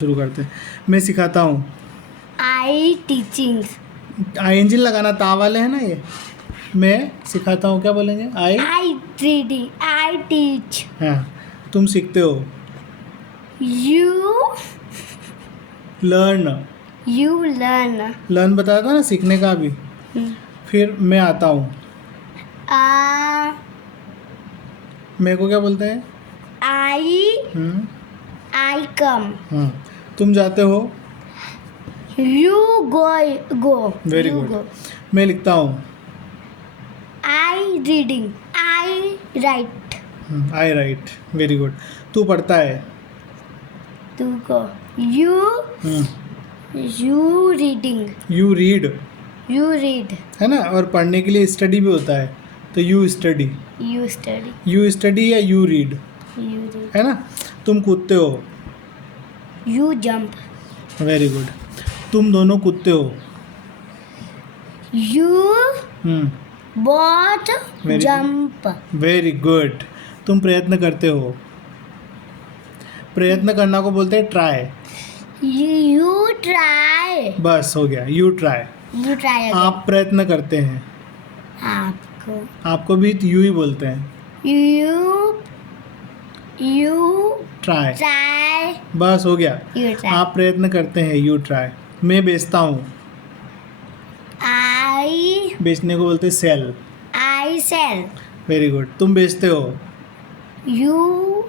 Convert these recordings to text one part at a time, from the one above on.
शुरू करते हैं। मैं सिखाता हूँ। I teaching. आई इंजन लगाना ता वाले है ना ये। मैं सिखाता हूँ, क्या बोलेंगे? आई रीडिंग। I teach. हाँ, तुम सीखते हो। You learn. लर्न। लर्न बताया था ना, सीखने का भी। फिर मैं आता हूँ। मेरे को क्या बोलते हैं? आई कम। हाँ, तुम जाते हो। You go. Very good. मैं लिखता हूँ। I reading. I write. I write. Very good. तू पढ़ता है। तू go. You reading. You read you read. है ना, और पढ़ने के लिए स्टडी भी होता है, तो you study. You study. You study या यू रीड, यू रीड। है ना। तुम कूदते हो। You jump. Very good. तुम दोनों कूदते हो। You bought Very jump. Very good. तुम प्रयत्न करते हो। प्रयत्न करना को बोलते हैं ट्राई। You try. बस हो गया, यू ट्राई। You try. आप प्रयत्न करते हैं। आपको। आपको भी यू ही बोलते हैं। You try. ट्राई। बस हो गया। You try. आप प्रयत्न करते हैं, यू ट्राई। मैं बेचता हूँ। आई बेचने को बोलते हैं सेल। सेल। Very good. तुम बेचते हो। You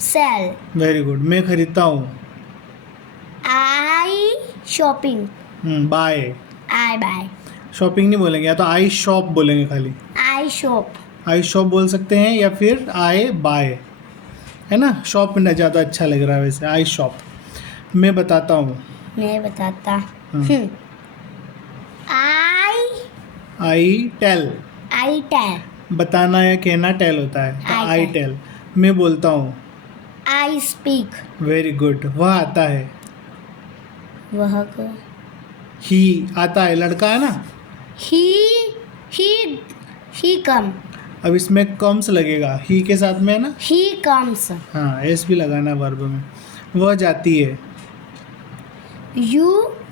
sell. Very good. मैं खरीदता हूँ। I shopping. Buy. I buy. Shopping नहीं बोलेंगे, या तो आई शॉप बोलेंगे खाली। आई शॉप। आई शॉप बोल सकते हैं, या फिर आई बाय, है ना। शॉप में ज़्यादा अच्छा लग रहा है वैसे, आई शॉप। मैं बताता हूँ। मैं बताता। I tell. I tell. बताना या कहना टेल होता है, तो I आई tell. टेल। मैं बोलता हूँ। I speak. Very good. वह आता है। वह को। ही आता है, लड़का है ना। ही कम। अब इसमें कम्स लगेगा, ही के साथ में है ना। He comes. हाँ, एस भी लगाना वर्ब में। वह जाती है।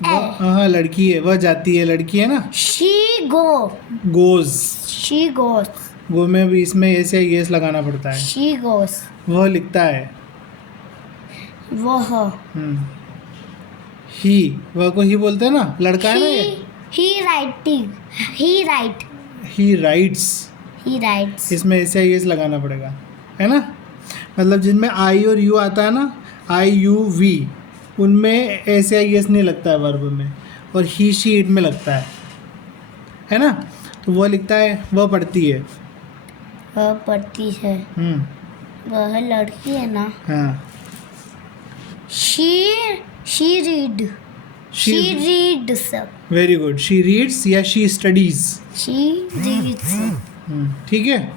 हाँ, लड़की है, वह जाती है, लड़की है ना। She go. Goes. She goes. Go में भी इसमें ऐसे येस लगाना पड़ता है। She goes. वह लिखता है। वह। ही, वह को ही बोलते हैं ना, लड़का है ना ये। He writing. He write. He writes. He writes. इसमें ऐसे येस लगाना पड़ेगा, है ना। मतलब जिनमें आई और यू आता है ना, आई यू वी, उनमें ऐसे येस नहीं लगता है वर्ब में, और ही शी इट में लगता है ना। तो वह लिखता है, वह पढ़ती है। वह पढ़ती है। वह लड़की है ना। हाँ। She reads. Very good. She reads या शी स्टडीज। She reads. ठीक है।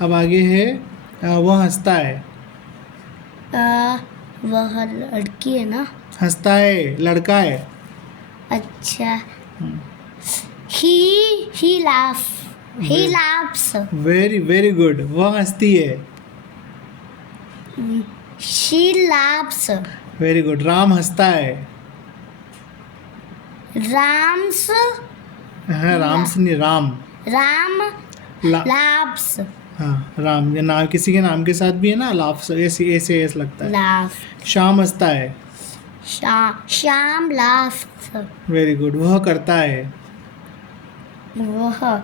अब आगे है, वह हंसता है। वह लड़की है ना। हंसता है, लड़का है। अच्छा। ही laughs. Very very good. वह हंसती है। She laughs. Very good. Ram हंसता है। Rams. हाँ, राम से नहीं, राम। Ram laughs. हाँ, राम ये नाम, किसी के नाम के साथ भी है ना, लाफ ऐसे ऐसे ऐसे लगता है। Laugh. शाम हंसता है। Sham laughs. Very good. वह करता है। वह।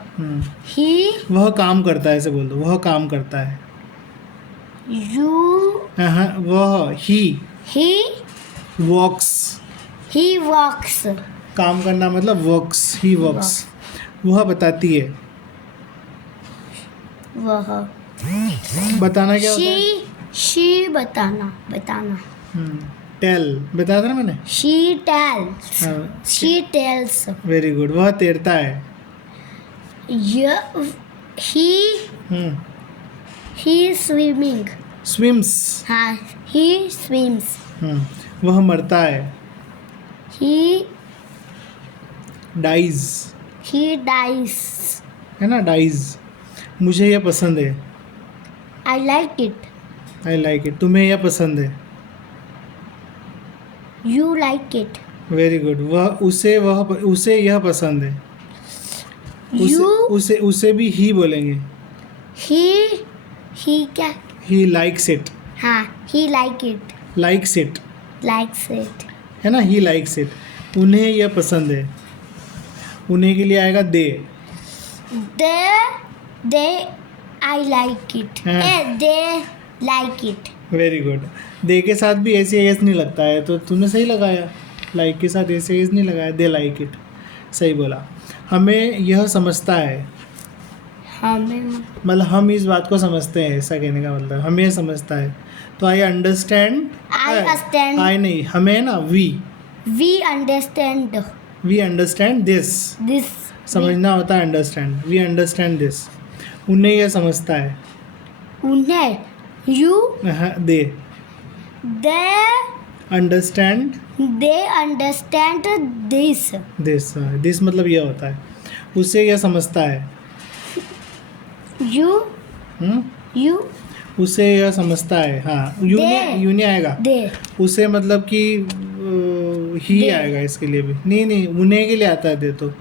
He, वह काम करता है, ऐसे बोल दो, वह काम करता है। हाँ, वह he walks. He walks. काम करना मतलब वर्क्स, ही वर्क्स। वह बताती है। वह। बताना क्या होता है? शी बताना। टेल बताया था ना मैंने। She tells. Very good. वह तैरता है। He swimming. स्विम्स। हाँ, ही स्विम्स। वह मरता है। He dies. डाइज। है ना, डाइज। मुझे यह पसंद है। I like it. I like it. तुम्हें यह पसंद है। You like it. Very good. उसे यह पसंद है। You. उसे भी ही बोलेंगे। He क्या? He likes it. हाँ, he like it. Likes it Likes it. है ना, ही लाइक्स इट। उन्हें यह पसंद है। उन्हें के लिए आएगा they. They I like it. हाँ। They like it. Very good. They के साथ भी ऐसे एस नहीं लगता है, तो तूने सही लगाया। लाइक के साथ ऐसे एस नहीं लगाया, दे लाइक इट। सही बोला। हमें यह समझता है, हमें मतलब हम इस बात को समझते हैं, ऐसा कहने का मतलब हमें समझता है। तो आई अंडरस्टैंड। I understand. आई नहीं, हमें ना वी अंडरस्टैंड दिस। this. समझना होता है अंडरस्टैंड। We understand this. उन्हें यह समझता है। उन्हें you they they understand understand this. This मतलब यह होता है, उसे यह समझता है। You उसे यह समझता है। हाँ, यू नहीं आएगा। they उसे मतलब कि ही दे। आएगा इसके लिए भी। नहीं, उन्हें के लिए आता है दे। तो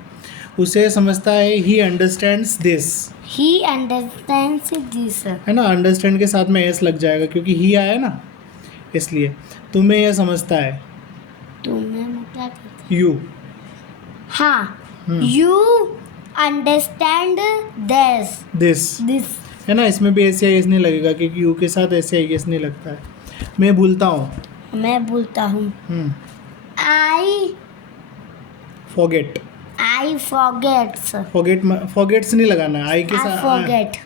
उसे समझता है, he understands this. he understands this. है ना, अंडरस्टैंड के साथ में एस लग जाएगा क्योंकि ही आया ना, इसलिए। तुम्हें यह समझता है, तुम्हें क्या कहते? यू। हाँ, you understand this. है ना, इसमें भी ऐसे एस नहीं लगेगा क्योंकि यू के साथ ऐसे एस नहीं लगता है। मैं भूलता हूँ। मैं भूलता हूँ। I forget forgets. नहीं लगाना है। आई के I साथ forget.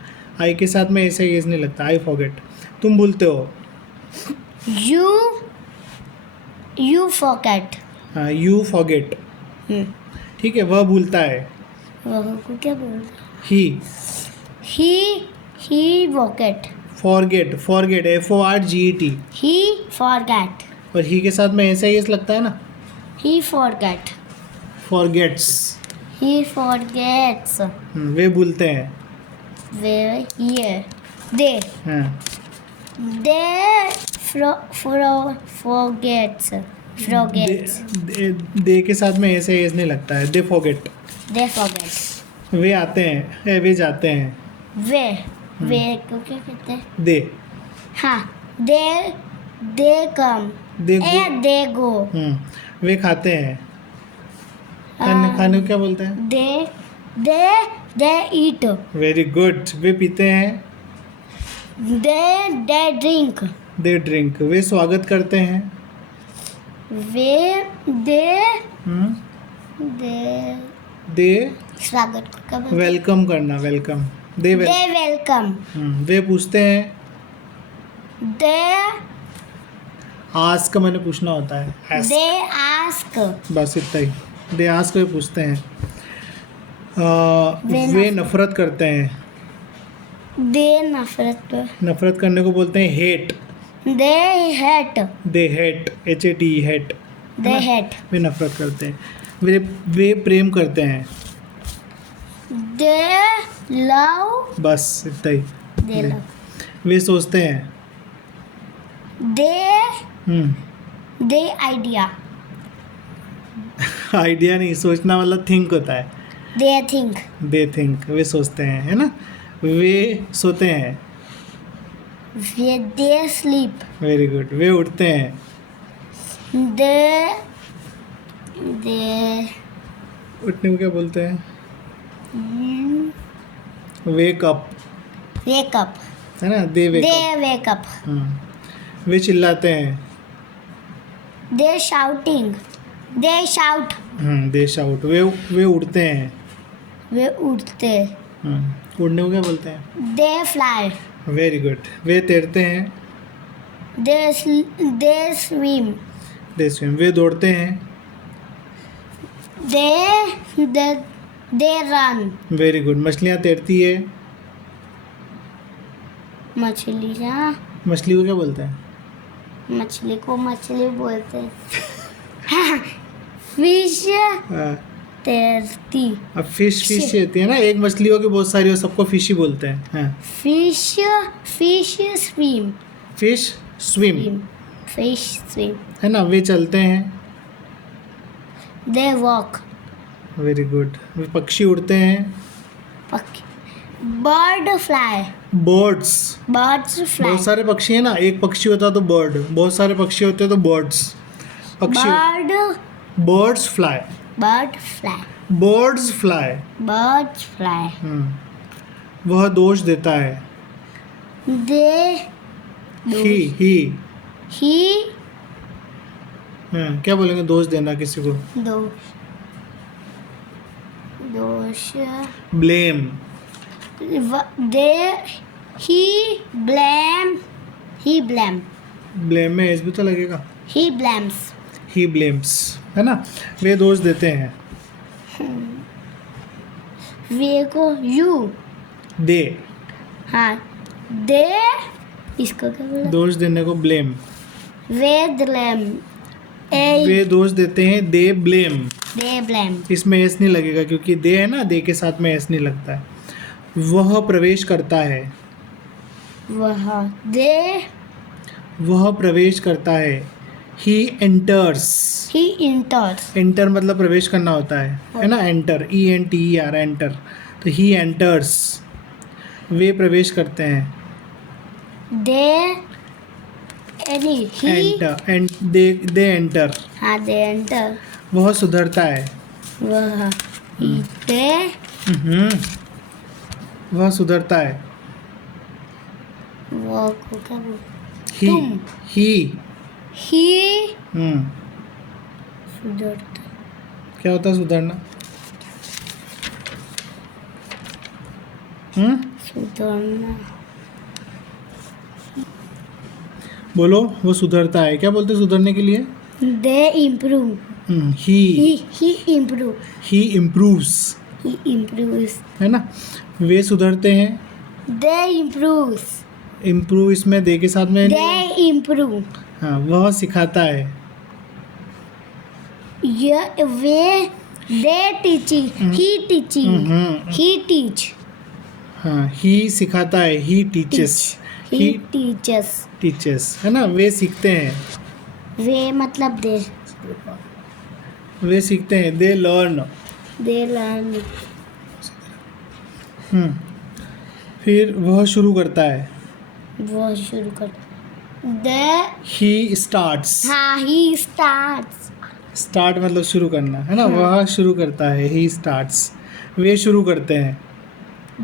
आई के साथ में ऐसे एस नहीं लगता। I forget. तुम भूलते हो। You forget. हाँ, यू फॉरगेट। ठीक है, वह भूलता है। वह को क्या बोलते? ही He forget. Forget FORGET। He forget. और ही के साथ में ऐसा एस लगता है ना, He forget. Forgets. He forgets. वे भूलते हैं। They हाँ, forgets. दे के साथ में ऐसे एस नहीं लगता है। They forget. They forget. वे आते हैं, वे जाते हैं। वे को क्या कहते हैं? दे हाँ, they come. They go. They go. वे खाते हैं। खाने को क्या बोलते हैं? They eat. Very good. वे पीते हैं। They drink. They drink. वे स्वागत करते हैं। दे स्वागत को क्या बोलते हैं? वेलकम करना, वेलकम। They They welcome. वे पूछते हैं। They आस्क मैंने पूछना होता है। Ask। ask. बस इतना ही। दे आस्क वे पूछते हैं। वे नफरत करते हैं। They नफरत करने को बोलते हैं hate. They hate. They hate, HAT hate. They hate. वे नफरत करते हैं। वे प्रेम करते हैं। They love. बस इतना ही। They love. वे सोचते हैं। They idea. आइडिया नहीं, सोचना मतलब थिंक होता है। They think. They think. वे सोचते हैं, है ना। वे सोते हैं। They sleep. Very good. वे उठते हैं। They उठने को क्या बोलते हैं? Wake up. wake up. है ना, they wake They wake up. Up. वे चिल्लाते हैं। They shouting. They shout. They shout. वे उड़ते हैं। वे उड़ते. उड़ने को क्या बोलते हैं? They fly. Very good. वे तैरते हैं। They swim. They swim. वे दौड़ते हैं। They run. Very good. मछलियाँ तैरती है। मछलियाँ. मछली को क्या बोलते हैं? मछली को मछली बोलते हैं. फिश तैरती. अब फिश होती है ना, एक मछली हो कि बहुत सारी हो, सबको फिश ही बोलते हैं। हाँ, fish swim. Fish swim. fish swim. है ना, वे चलते हैं। They walk. Very good. वे पक्षी उड़ते हैं। Bird fly. Birds, Birds fly. बहुत सारे पक्षी है ना, एक पक्षी होता तो बर्ड, बहुत सारे पक्षी होते तो बर्ड्स। पक्षी, birds fly, Bird fly. Birds fly. Birds fly. वह दोष देता है। They. He He. क्या बोलेंगे दोष देना किसी को? दोष. Blame. They. He blame. He blame. Blame में एस भी तो लगेगा। He blames. ही ब्लेम्स, है ना, वे दोष देते हैं। वे को you. दे, हाँ, दे. इसको क्या बोला? दोष देने को ब्लेम। वे blame. वे दोष देते हैं, दे ब्लेम। They blame. इसमें एस नहीं लगेगा क्योंकि दे है ना, दे के साथ में एस नहीं लगता है। वह प्रवेश करता है। वह प्रवेश करता है। He enters. He enters. Enter मतलब प्रवेश करना होता है ना, एंटर, ENTER, एंटर। तो ही एंटर्स, वे प्रवेश करते हैं। They. He. Enter, they enter. हाँ, they enter. वह सुधरता है। they. वह सुधरता है। वो को क्या बोल? ही He. सुधरता. क्या होता है सुधरना? सुधरना. बोलो, वो सुधरता है। क्या बोलते हैं सुधरने के लिए? They improve. He improve. He improves, He improves. है ना। वे सुधरते हैं। They improves. इम्प्रूव इसमें दे के साथ में। They improve. हाँ, वह सिखाता है। वे. They teaching. He teaching. He teach. हाँ, ही सिखाता है। He teaches. He teaches. Teaches, है ना, वे सीखते हैं। वे मतलब दे. वे सीखते हैं, दे लर्न। They learn. फिर वह शुरू करता है। वो शुरू कर. He starts. हाँ, he starts. स्टार्ट मतलब शुरू करना, है ना। वह शुरू करता है, ही स्टार्ट्स। वे शुरू करते हैं।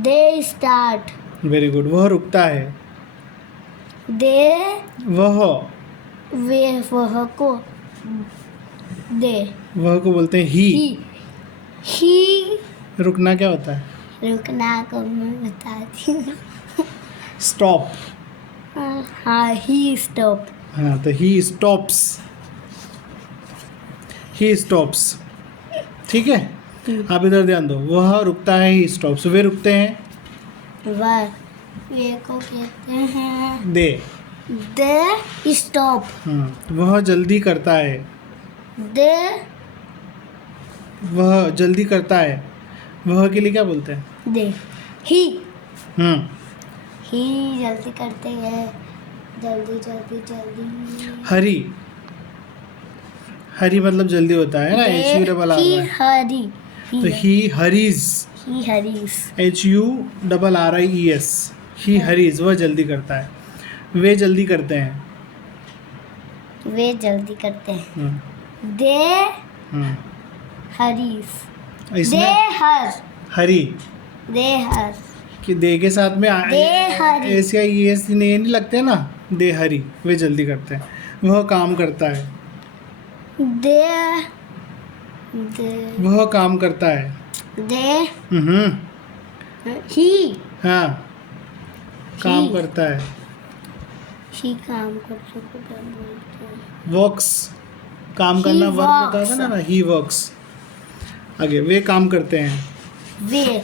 They start. Very good. वह रुकता है। They. वह वह को. They. वह को बोलते हैं ही। He. रुकना क्या होता है? रुकना को मैं बताती हूँ. स्टॉप। हाँ, he stop. हाँ, तो ही स्टॉप्स। ही स्टॉप्स, ठीक है। आप इधर ध्यान दो। वह रुकता है, ही स्टॉप्स। वे रुकते हैं। वे को कहते हैं दे। They stop. वह जल्दी करता है। They. वह जल्दी करता है। वह के लिए क्या बोलते हैं? They. He. ही जल्दी करते हैं. जल्दी. हरी। हरी मतलब जल्दी होता है ना, He hurry. तो he hurries. He hurries. HURRIES। He hurries, वह जल्दी करता है। वे जल्दी करते हैं। वे जल्दी करते हैं. They hurries. इसमें They hurry. Hari They hurry. कि दे के साथ में They hurry. एस या ES नहीं लगते ना, दे हरी, वे जल्दी करते हैं। वह काम करता है। They. वह काम करता है। They. He हाँ, काम करता है। he काम करते को क्या बोलते हैं? वर्क्स, काम करना वर्क works. होता था ना, ही वर्क्स। आगे, वे काम करते हैं। वे.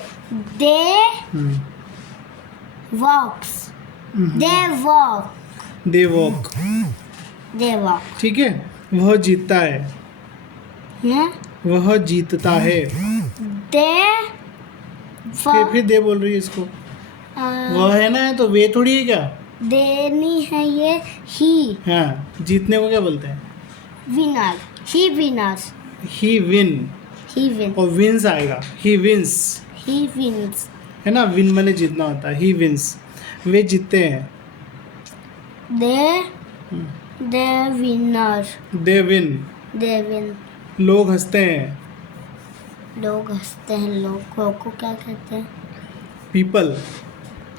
They walks. They walk. They walk, They walk. ठीक है। वह जीतता है। हाँ? वह जीतता है। They फिर दे बोल रही है इसको। वह है ना, तो वे थोड़ी है क्या? देनी है ये ही हाँ, जीतने को क्या बोलते हैं? विनर ही विनर्स ही विन, ही विन और विंस आएगा, ही विंस, ही विन्स है ना? विन माने जीतना होता है, ही विंस, वे जीतते हैं। They they winner they win, they win लोग हंसते हैं। लोग हंसते हैं लोगों को क्या कहते हैं? पीपल,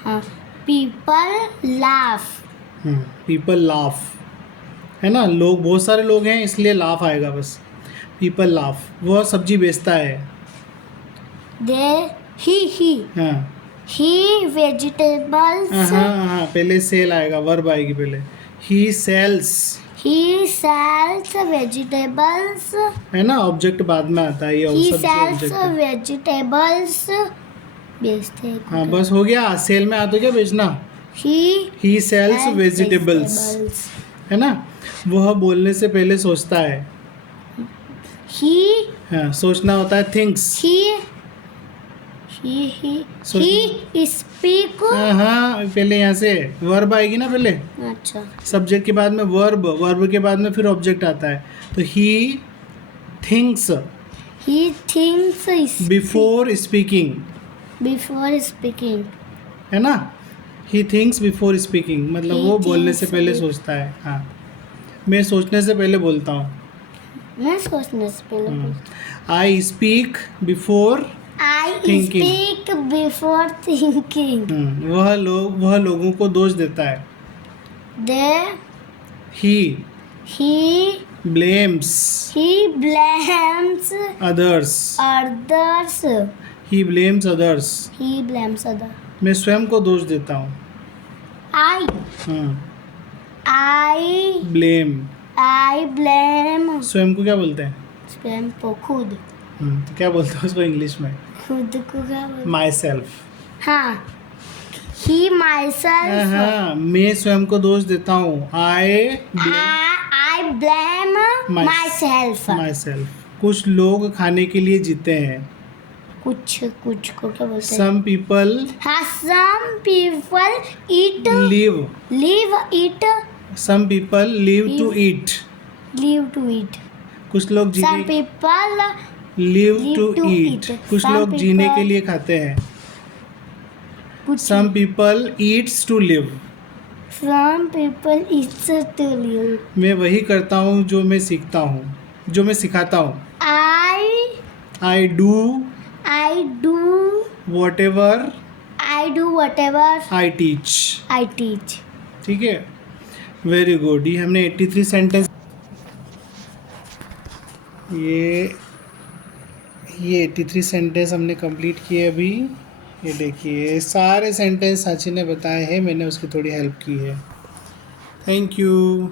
हाँ पीपल लाफ पीपल लाफ, है ना? लोग, बहुत सारे लोग हैं इसलिए लाफ आएगा बस। पीपल लाफ, वह सब्जी बेचता है। दे ही हाँ ही वेजिटेबल्स हाँ हाँ, पहले सेल आएगा, वर्ब आएगी पहले। ही सेल्स, ही सेल्स वेजिटेबल्स है ना? ऑब्जेक्ट बाद में आता है, ये ही सब्जी सेल्स ऑब्जेक्ट है। वेजिटेबल्स बेचते हैं हाँ बस हो गया, सेल में आता क्या बेचना? ही सेल्स वेजिटेबल्स, है ना? वह बोलने से पहले सोचता है। ही हाँ, सोचना होता है थिंक्स। ही स्पीक हाँ, पहले यहाँ से वर्ब आएगी ना पहले, अच्छा सब्जेक्ट के बाद में वर्ब, वर्ब के बाद में फिर ऑब्जेक्ट आता है। तो he thinks he thinks before speaking, before speaking है ना? ही थिंक्स बिफोर स्पीकिंग मतलब He वो बोलने से thinks पहले be- सोचता है। हाँ, मैं सोचने से पहले बोलता हूँ। मैं सोचने से पहले I speak before I Thinking. Speak before thinking वह लोगों को दोष देता है। They he blames blames others, others he blames others, he blames other मैं स्वयं को दोष देता हूँ। आई ब्लेम, ब्लेम स्वयं को क्या बोलते हैं? स्वयं को खुद तो क्या बोलते हैं उसको इंग्लिश में? खुद को क्या बोलते माई सेल्फ। हाँ ही माई सेल्फ हाँ, मैं स्वयं को दोष देता हूँ। I blame my self my self. कुछ लोग खाने के लिए जीते हैं। कुछ को क्या बोलते हैं? सम पीपल हाँ some people eat live, eat some people live to eat. live to eat कुछ लोग some जीने, people live live to to eat, eat. कुछ Some लोग जीने people- के लिए खाते हैं। कुछ some people eats to live, some people eat to live मैं वही करता हूँ जो मैं सीखता हूँ, जो मैं सिखाता हूँ। I do whatever I do whatever I teach. I teach ठीक है, वेरी गुड। ये हमने 83 सेंटेंस, ये 83 सेंटेंस हमने कंप्लीट किए अभी। ये देखिए, सारे सेंटेंस साची ने बताए हैं, मैंने उसकी थोड़ी हेल्प की है। Thank you.